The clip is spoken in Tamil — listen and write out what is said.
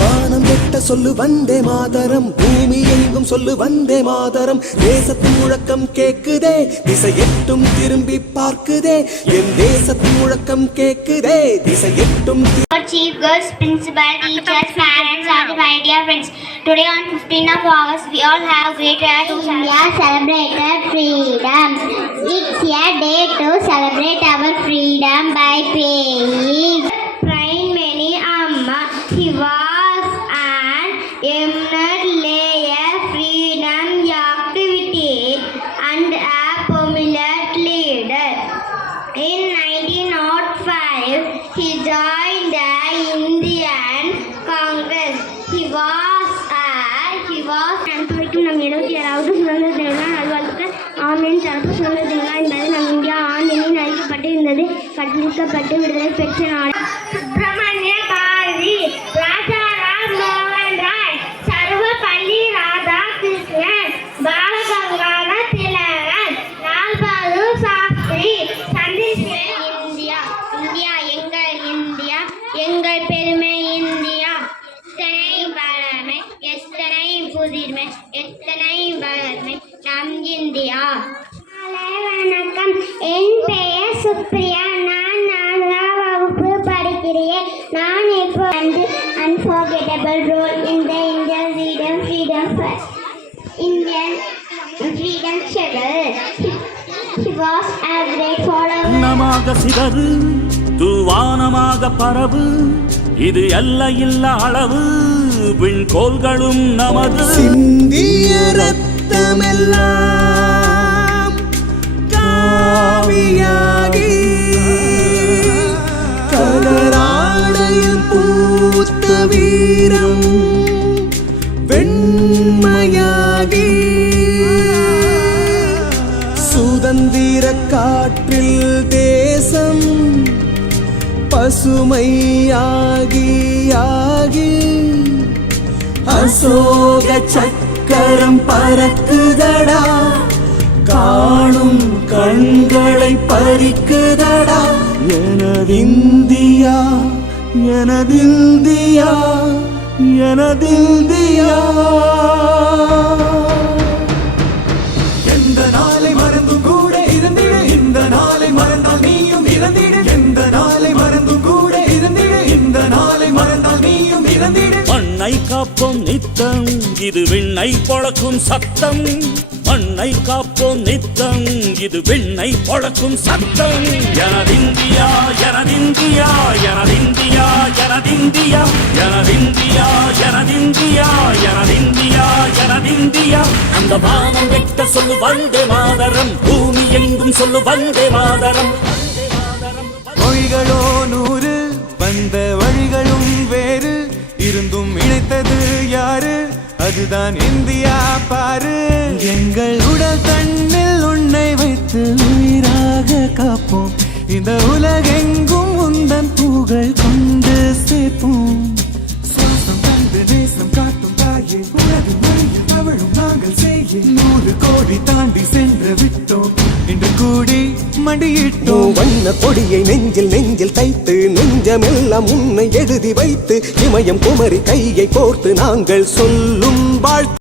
வானம் எட்ட சொல்லு வந்தே மாதரம், பூமி எங்கும் சொல்லு வந்தே மாதரம். தேசத்தின் முழக்கம் கேக்குதே, திசை எட்டும் திரும்பி பார்க்குதே. என் தேசத்தின் முழக்கம் கேக்குதே, திசை எட்டும். Chief girls, principal, teachers, parents, and my dear friends. Today on 15th of August, we all have great right to India celebrated freedom. It's a day to celebrate our freedom by paying. Prime Many Amma, he was an eminent layer, freedom activity, and a prominent leader. In 1905, he joined the Indian Congress. He was நம் 76வது சுதந்திர தின நல்வாழ்த்துக்கள். ஆமின் சிறப்பு சுதந்திர தினம் என்பது நம் இந்தியா ஆண்டினில் அழைக்கப்பட்டு இருந்தது. கட்டளிக்கப்பட்டு விடுதலை பெற்ற நாடு. சுப்பிரமணிய பாரதி, ராஜாராம் மோகன் ராய், சர்வபள்ளி ராதாகிருஷ்ணன், பாலகங்காதர திலகன், லால் பகதூர் சாஸ்திரி, சந்திரசேகர். இந்தியா இந்தியா எங்கள் இந்தியா, எங்கள் பெருமை இந்தியா. எத்தனை பழமை, எத்தனை புதிர்மை, எத்தனை வளர்மை நம் இந்தியா. வணக்கம், என் பெயர் சுப்ரியா. நான் 4ஆம் வகுப்பு படிக்கிறேன். நான் இப்போ unforgettable role in the Indian freedom struggle. He was a great follower. நமாக சிதறு, தூவானமாக பரவு, இது எல்லையில்ல அளவு, விண்கோள்களும் நமது. சிந்திய ரத்தமெல்லாம் காவியாகி, கலராடையில் பூத்த வீரம் வெண்மையாகி, சுதந்திர காற்றில் தேசம் பசுமையாகி ஆகி, அசோக சக்கரம் பறக்குதடா, காணும் கண்களை பறிக்குதடா. எனதிந்தியா, எனதிந்தியா, எனதிந்தியா. எந்த நாளை மறந்தும் கூட இருந்திடு, இந்த நாளை மறந்தால் நீயும் இறந்திடு. எந்த நாளை மறந்தும் கூட இருந்திடு, இந்த நாளை மறந்தால் நீயும் இறந்திடு. மண்ணை காப்போம் நித்தம், இது விண்ணை பொழக்கும் சத்தம். மண்ணை காப்போம் நித்தம், இது விண்ணை பொழக்கும் சத்தம். எனதிந்தியா, எனதிந்தியா, எனதிந்தியா, எனதிந்தியா, எனதிந்தியா, எனதிந்தியா, எனதிந்தியா, எனதிந்தியா. அந்த வானம் எட்ட சொல்லு வந்தே மாதரம், பூமி எங்கும் சொல்லு வந்தே மாதரம். மொழிகளோ 100, வந்த வழிகளும் வேறு, இருந்தும் இணைத்தது யாரு? அதுதான் இந்தியா பாரு. எங்கள் உடல் தன்னில் உன்னை வைத்து உயிராக காப்போம். இந்த உலகெங்கும் உந்தன் புகழ் கொண்டு சேர்ப்போம். சுவாசம் தந்து நேசம் காட்டும் தாயே, உலகு மொழியில் தவழும் நாங்கள் செய்ய 100 கோடி தாண்டி சென்று விட்டோம். இன்று கூடி மண்டியிட்டோம். வண்ண கொடியை நெஞ்சில் நெஞ்சில் தைத்து, நெஞ்சமெல்லாம் உன்னை எழுதி வைத்து, இமயம் குமரி கையை கோர்த்து நாங்கள் சொல்லும் வாழ்த்து.